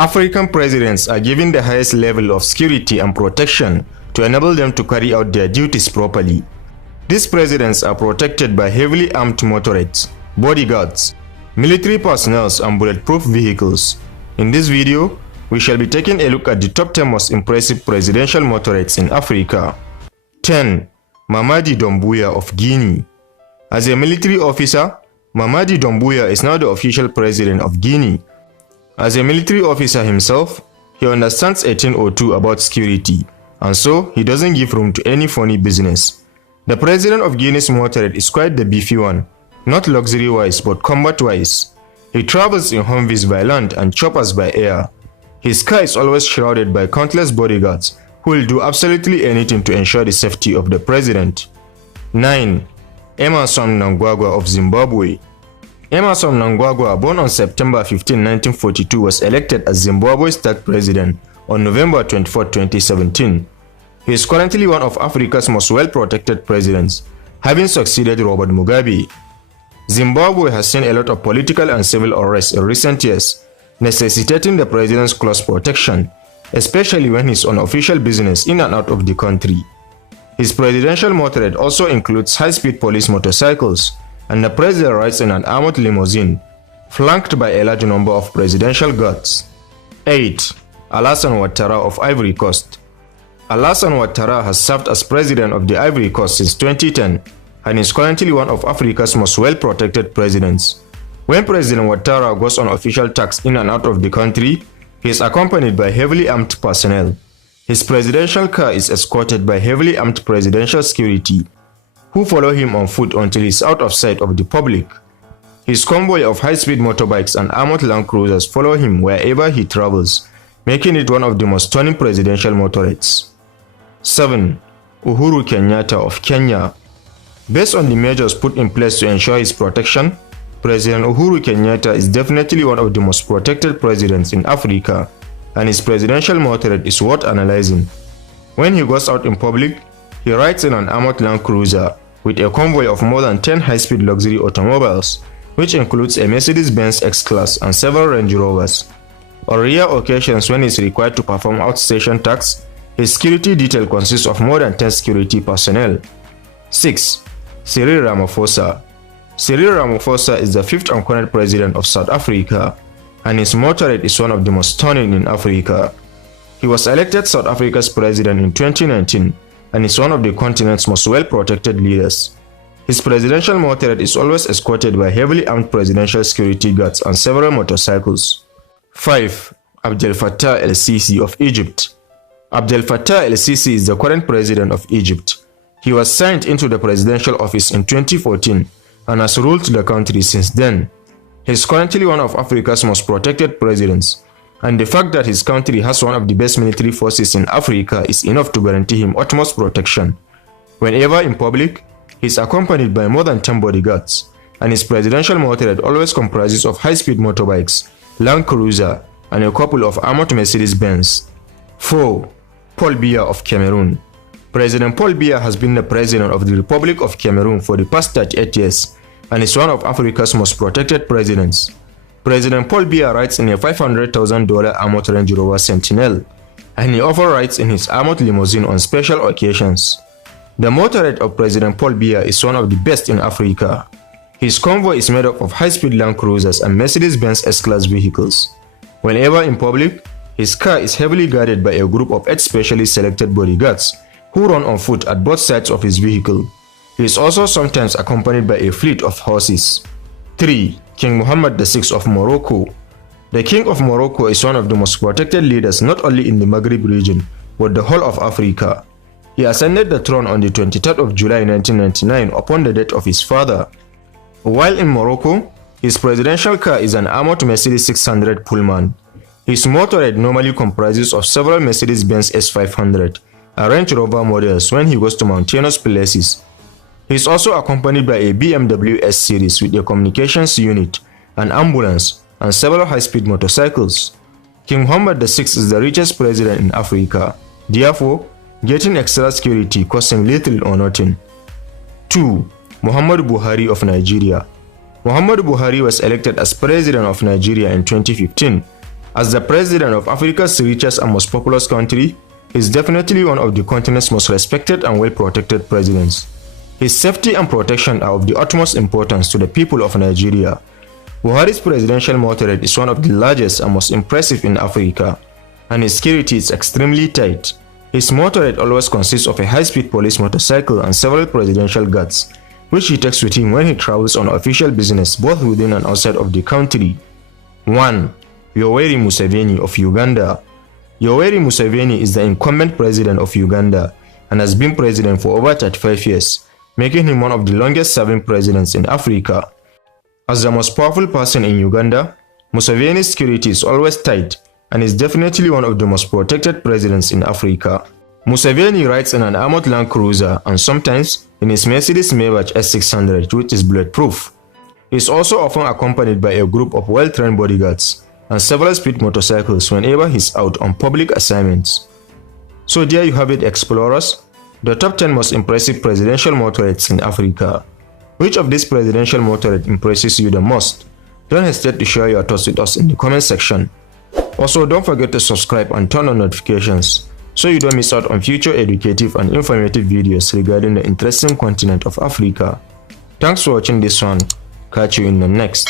African presidents are given the highest level of security and protection to enable them to carry out their duties properly. These presidents are protected by heavily armed motorcades, bodyguards, military personnel and bulletproof vehicles. In this video, we shall be taking a look at the top 10 most impressive presidential motorcades in Africa. 10. Mamadi Doumbouya of Guinea. As a military officer, Mamadi Doumbouya is now the official president of Guinea. As a military officer himself, he understands 1802 about security, and so he doesn't give room to any funny business. The president of Guinea's motorcade is quite the beefy one, not luxury-wise but combat-wise. He travels in Humvees by land and choppers by air. His car is always shrouded by countless bodyguards who will do absolutely anything to ensure the safety of the president. 9. Emmerson Mnwngwagwa of Zimbabwe. Emmerson Mnwngwagwa, born on September 15, 1942, was elected as Zimbabwe's third president on November 24, 2017. He is currently one of Africa's most well-protected presidents, having succeeded Robert Mugabe. Zimbabwe has seen a lot of political and civil unrest in recent years, necessitating the president's close protection, especially when he's on official business in and out of the country. His presidential motorcade also includes high-speed police motorcycles, and the president rides in an armored limousine, flanked by a large number of presidential guards. 8. Alassane Ouattara of Ivory Coast. Alassane Ouattara has served as president of the Ivory Coast since 2010 and is currently one of Africa's most well-protected presidents. When President Ouattara goes on official tasks in and out of the country, he is accompanied by heavily armed personnel. His presidential car is escorted by heavily armed presidential security, who follow him on foot until he is out of sight of the public. His convoy of high-speed motorbikes and armored land cruisers follow him wherever he travels, making it one of the most stunning presidential motorcades. 7. Uhuru Kenyatta of Kenya. Based on the measures put in place to ensure his protection, President Uhuru Kenyatta is definitely one of the most protected presidents in Africa, and his presidential motorcade is worth analyzing. When he goes out in public, he rides in an armored land cruiser with a convoy of more than 10 high-speed luxury automobiles, which includes a Mercedes-Benz X-Class and several Range Rovers. On rare occasions when he is required to perform outstation tasks, his security detail consists of more than 10 security personnel. 6. Cyril Ramaphosa. Cyril Ramaphosa is the 5th and current president of South Africa, and his motorcade is one of the most stunning in Africa. He was elected South Africa's president in 2019 and is one of the continent's most well-protected leaders. His presidential motorcade is always escorted by heavily armed presidential security guards and several motorcycles. 5. Abdelfattah el-Sisi of Egypt. Abdelfattah el-Sisi is the current president of Egypt. He was signed into the presidential office in 2014 and has ruled the country since then. He is currently one of Africa's most protected presidents, and the fact that his country has one of the best military forces in Africa is enough to guarantee him utmost protection. Whenever in public, he is accompanied by more than 10 bodyguards, and his presidential motorcade always comprises of high-speed motorbikes, Land Cruiser, and a couple of armored Mercedes-Benz. 4. Paul Biya of Cameroon. President Paul Biya has been the president of the Republic of Cameroon for the past 38 years and is one of Africa's most protected presidents. President Paul Biya rides in a $500,000 armored Range Rover Sentinel, and he often rides in his armored limousine on special occasions. The motorcade of President Paul Biya is one of the best in Africa. His convoy is made up of high-speed Land Cruisers and Mercedes-Benz S-Class vehicles. Whenever in public, his car is heavily guarded by a group of 8 specially selected bodyguards who run on foot at both sides of his vehicle. He is also sometimes accompanied by a fleet of horses. 3. King Muhammad VI of Morocco. The King of Morocco is one of the most protected leaders not only in the Maghreb region, but the whole of Africa. He ascended the throne on the 23rd of July 1999 upon the death of his father. While in Morocco, his presidential car is an armored Mercedes 600 Pullman. His motorcade normally comprises of several Mercedes-Benz S500 and Range Rover models when he goes to mountainous places. He is also accompanied by a BMW S series with a communications unit, an ambulance, and several high-speed motorcycles. King Mohammed VI is the richest president in Africa. Therefore, getting extra security costs him little or nothing. 2. Muhammadu Buhari of Nigeria. Muhammadu Buhari was elected as president of Nigeria in 2015 As the president of Africa's richest and most populous country, he is definitely one of the continent's most respected and well-protected presidents. His safety and protection are of the utmost importance to the people of Nigeria. Buhari's presidential motorcade is one of the largest and most impressive in Africa, and his security is extremely tight. His motorcade always consists of a high-speed police motorcycle and several presidential guards, which he takes with him when he travels on official business both within and outside of the country. 1. Yoweri Museveni of Uganda. Yoweri Museveni is the incumbent president of Uganda and has been president for over 35 years, making him one of the longest-serving presidents in Africa. As the most powerful person in Uganda, Museveni's security is always tight and is definitely one of the most protected presidents in Africa. Museveni rides in an armored Land Cruiser and sometimes in his Mercedes Maybach S600, which is bulletproof. He is also often accompanied by a group of well-trained bodyguards and several speed motorcycles whenever he's out on public assignments. So there you have it, explorers, the top 10 most impressive presidential motorcades in Africa. Which of these presidential motorcades impresses you the most? Don't hesitate to share your thoughts with us in the comment section. Also, don't forget to subscribe and turn on notifications so you don't miss out on future educative and informative videos regarding the interesting continent of Africa. Thanks for watching this one. Catch you in the next.